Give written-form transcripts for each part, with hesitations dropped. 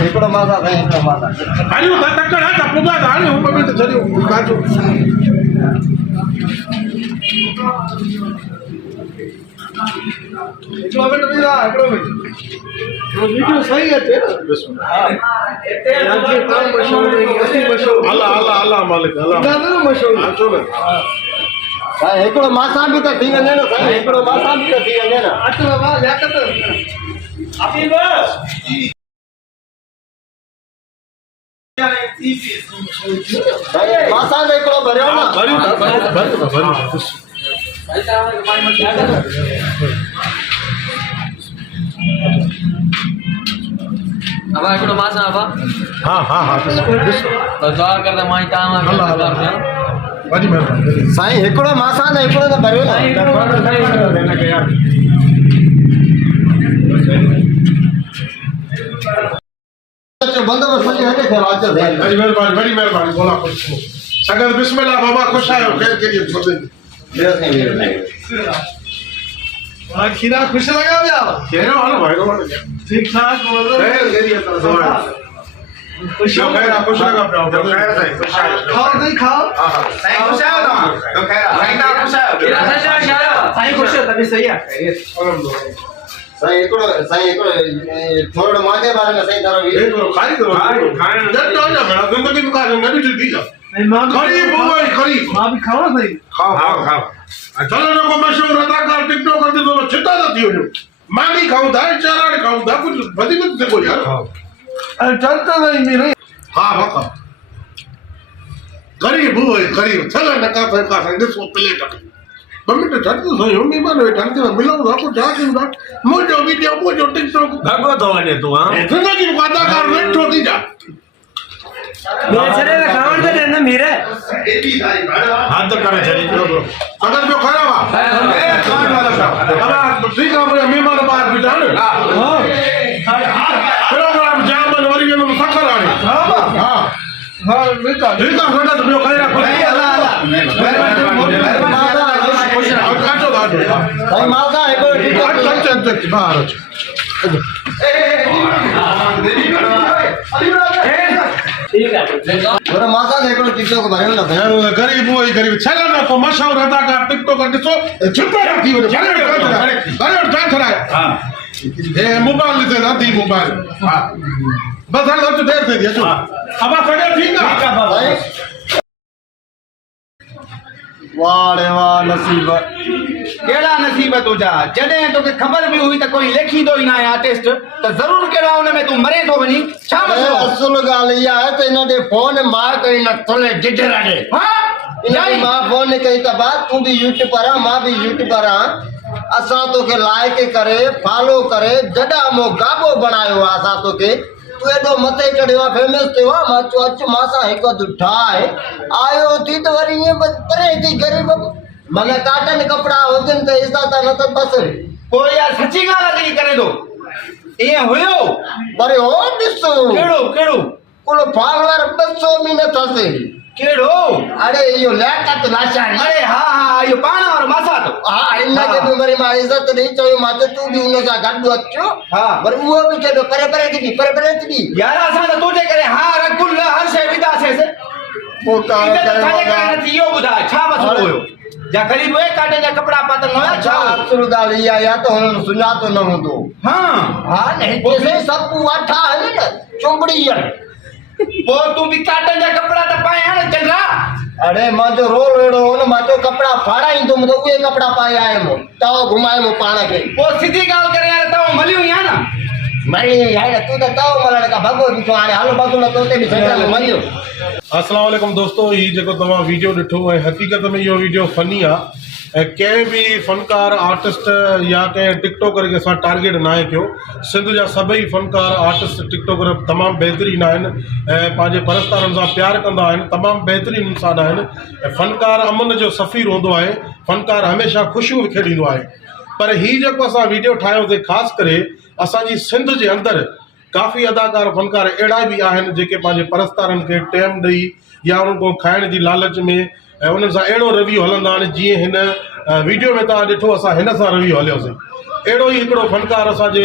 हिकिड़ो माता साईं हिकिड़ो माता हरिओम तकड़ हा त पुॻा त हाणे हुन में त छॾियो काजो हिकिड़ो मिंट बीह रहा हिकिड़ो मिंट वीडियो सही अचे अल्लाह अल्लाह अल्लाह मालिक अल्लाह मशहूर अचो न साईं हिकिड़ो मासा बि त थी वञे न साईं हिकिड़ो मासा बि त थी वञे न अच बाबा लियाकत अभी बस साईं मासा जो हिकिड़ो भरियो न भरियो अब हिकिड़ो मासा अब हाँ हाँ हाँ तो दुआ करदा मां तव्हां अल्लाह अल्लाह वॾी महिरबानी साईं हिकिड़ो मासा न हिकिड़ो त भरियो न बंदोबस्त सॼी हटे थियो अचो बड़ी मेहरबानी बोला कुछ सगल बिस्मिल्लाह बाबा खुश आयो खैर के लिए खीरा खुश लगा भैया केरो हाल भाई रो ठीक ठाक बोलो खैर के लिए तो खुश लगा खुश लगा खैर से खुश आयो खाओ नहीं खाओ हां हां सही खुश आयो ना तो खैर सही ना खुश आयो साईं खुश तभी सही है साईं हिकिड़ो थोरो मांजे बारे में सही तरह हिकिड़ो खाई करो खाइण न तो ना मेरा जिंदगी में का न भी दी जा खरी बोई खरी मां भी खाओ सही खाओ चलो न को मशहूर अदाकार टिकटॉक कर दे तो छिटा न थियो मां भी खाऊं था चाराड़ खाऊं था कुछ वधी कुछ देखो यार अरे चलता नहीं मेरे हां बाबा गरीब होए गरीब चलो न का देखो प्लेट मम्मी तो ठंड तो सही हो मेहमान है ठंड के मिलो आपको जाके ना मुझे वीडियो मुझे टिकटॉक भगवा तो वने तू हां जिंदगी में वादा कर ले छोटी जा मेरे छरे खावन तो न मेरे हाथ तो करे चली अगर जो खराब है खाने वाला था अब ठीक है मेहमान बाहर बिठा हां प्रोग्राम जामन वरी में सखर आनी हां हां हां ठीक है सदा तो खैरा अल्लाह साईं मासा हिकिड़ो अच्छा बाहर ठीक है थोरो मासा जो हिकिड़ो टिकटॉक भरियो न साईं गरीब वही गरीब चलो ना को मशहूर अदाकार टिकटॉक कर ॾिसो छिपे रखी वञे करे जान छड़ाए हां ए मोबाइल ते राती मोबाइल हां बस हाणे अच देर थी अचो अब सॼो ठीक आहे साईं वाह रे वाह नसीब केड़ा नसीब तुझा जॾहिं तोखे ख़बर भी हुई त कोई लेखी दो ही ना है आर्टिस्ट त जरूर केड़ा उन में तू मरे तो वनी छा मसलो असुल ॻाल्हि इहा आहे त इन ॾे फोन मां कई न थोरे ढिढरा ॾे हां इन मां फोन कई त बा तूं भी यूट्यूबर आ मां भी यूट्यूबर आ असां तोखे लाइक करे फॉलो करे जॾा मो गाबो बनायो आ असां तोखे तू एडो मथे चढ़ियो आ फेमस थियो आ मां चो अच मां सां हिकु अधु ठाहे आयो थी त वरी ईअं परे थी गरीब माना काटन कपड़ा हुजनि त इज़त न त बस कोई यार सच्ची ॻाल्हि आहे जेकी करे थो ईअं हुयो वरी हो ॾिसो केड़ो कुल फॉलोअर 200 में न अथसि केड़ो अरे इहो लियाकत लाचारी अरे हां इहो पाण वारो मासा तो हा इनखे बि वरी मां इज़त ॾेई चयो मां त तूं बि हुन सां गॾु अचो हा वरी उहो बि चयो परे थी यार असां त तुंहिंजे करे हार गुल हर शइ विदासीं पोइ इहो ॿुधाए छा मसलो हुयो या ग़रीब हुए काटे जा कपड़ा पातल न हुया छा असुल ॻाल्हि इहा आहे त हुननि सुञातो न हूंदो हां हा न हिते सभु वाठा आहिनि न चुंबड़ी आहिनि पोइ तूं बि काटन जा कपड़ा त पाए हाणे चंद्रा अरे मां जो रोल अहिड़ो हो न मां जो कपड़ा फाड़ाईंदुमि त उहे कपड़ा पाए आयुमि तव घुमायुमि पाण खे पोइ सिधी ॻाल्हि करे यार तव्हां मलियूं या न मरी हाणे तूं त तव मलण खां भॻो ॾिठो हाणे हल बसि न तोते बि सेंटर में वञो अस्सलाम वालेकुम दोस्तों ये जो तव्हां वीडियो ॾिठो है हकीकत में यो वीडियो फनी आ ऐं कंहिं बि फ़नकार आर्टिस्ट या कंहिं टिकटॉकर खे असां टारगेट न आहे कयो। सिंध जा सभई फ़नकार आर्टिस्ट टिकटॉकर तमामु बहितरीन आहिनि ऐं पंहिंजे परस्तारनि सां प्यार कंदा आहिनि, तमामु बहितरीन इंसान आहिनि ऐं फ़नकार अमन जो सफ़ीर हूंदो आहे। फ़नकार हमेशह ख़ुशियूं विखेरींदो आहे। पर हीउ जेको असां वीडियो ठाहियोसीं ख़ासि करे असांजी सिंध जे अंदरि काफ़ी अदाकार फ़नकार अहिड़ा बि आहिनि जेके पंहिंजे परस्तारनि खे टाइम ॾेई या उन्हनि खां खाइण जी लालच में ऐं उन्हनि सां अहिड़ो रवैयो हलंदा आहिनि जीअं हिन वीडियो में तव्हां ॾिठो असां हिन सां रवैयो हलियोसीं। अहिड़ो ई हिकिड़ो फ़नकार असांजे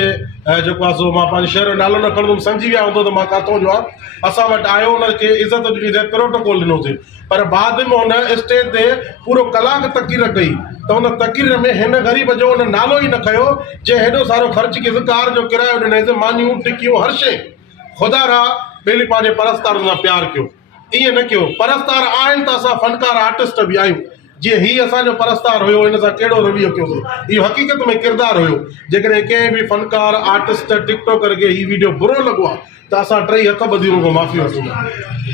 जेको आहे सो मां पंहिंजे शहर जो नालो न खणंदुमि, सम्झी विया हूंदो त मां किथां जो आहे। असां वटि आयो, उनखे इज़त ॾिनीसीं, प्रोटोकॉल ॾिनोसीं, पर बाद में हुन स्टेज ते पूरो कलाक तक़रीर कई त उन तक़रीर में हिन ग़रीब जो उन नालो ई न खयो जंहिं हेॾो सारो ख़र्च कयसि, कार जो किरायो ॾिनईसि, मानियूं टिकियूं हर शइ। ख़ुदा रा ॿेली पंहिंजे परस्तारनि सां प्यारु कयो, ईअं न कयो। परस्तार आहिनि त असां फ़नकार आर्टिस्ट बि आहियूं। जीअं हीउ असांजो परस्तार हुयो, हिन सां कहिड़ो रवैयो कयोसीं, इहो हक़ीक़त में किरदारु हुयो। जेकॾहिं कंहिं बि फ़नकार आर्टिस्ट टिकटॉकर खे हीउ वीडियो बुरो लॻो आहे त असां टई हथ ॿधी हुन खां माफ़ी वठूं।